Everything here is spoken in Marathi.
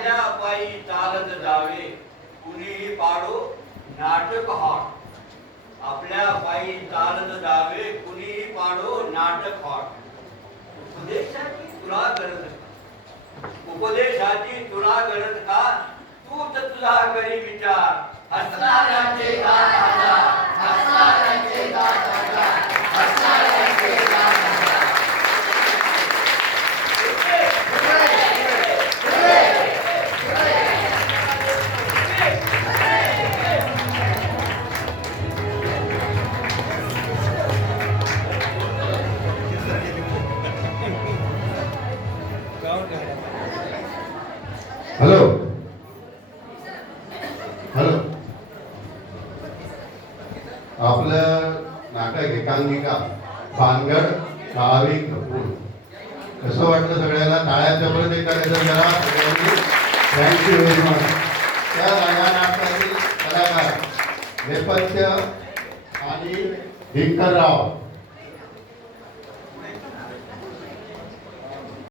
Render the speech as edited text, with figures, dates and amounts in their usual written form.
आपल्या पायी चालत जावे कुणीही पाडो नाटक हॉट आपल्या पायी चालत जावे कुणीही पाडो नाटक हॉट उपदेशाची तुला गरज का उपदेशाची तुला गरज का तूच तुझा करी विचार हसणाऱ्यांचे गात हजार हसणाऱ्यांचे गात हजार हसणाऱ्यांचे गात हजार हॅलो हॅलो आपलं नाटक एकांकिका भानगड गावी कपूर कसं वाटलं सगळ्यांना टाळ्याच्या परत एकदा जरा सगळ्यांनी थँक्यू व्हेरी मच. त्या या नाटकातील कलाकार नेपथ्य आणि दिनकरराव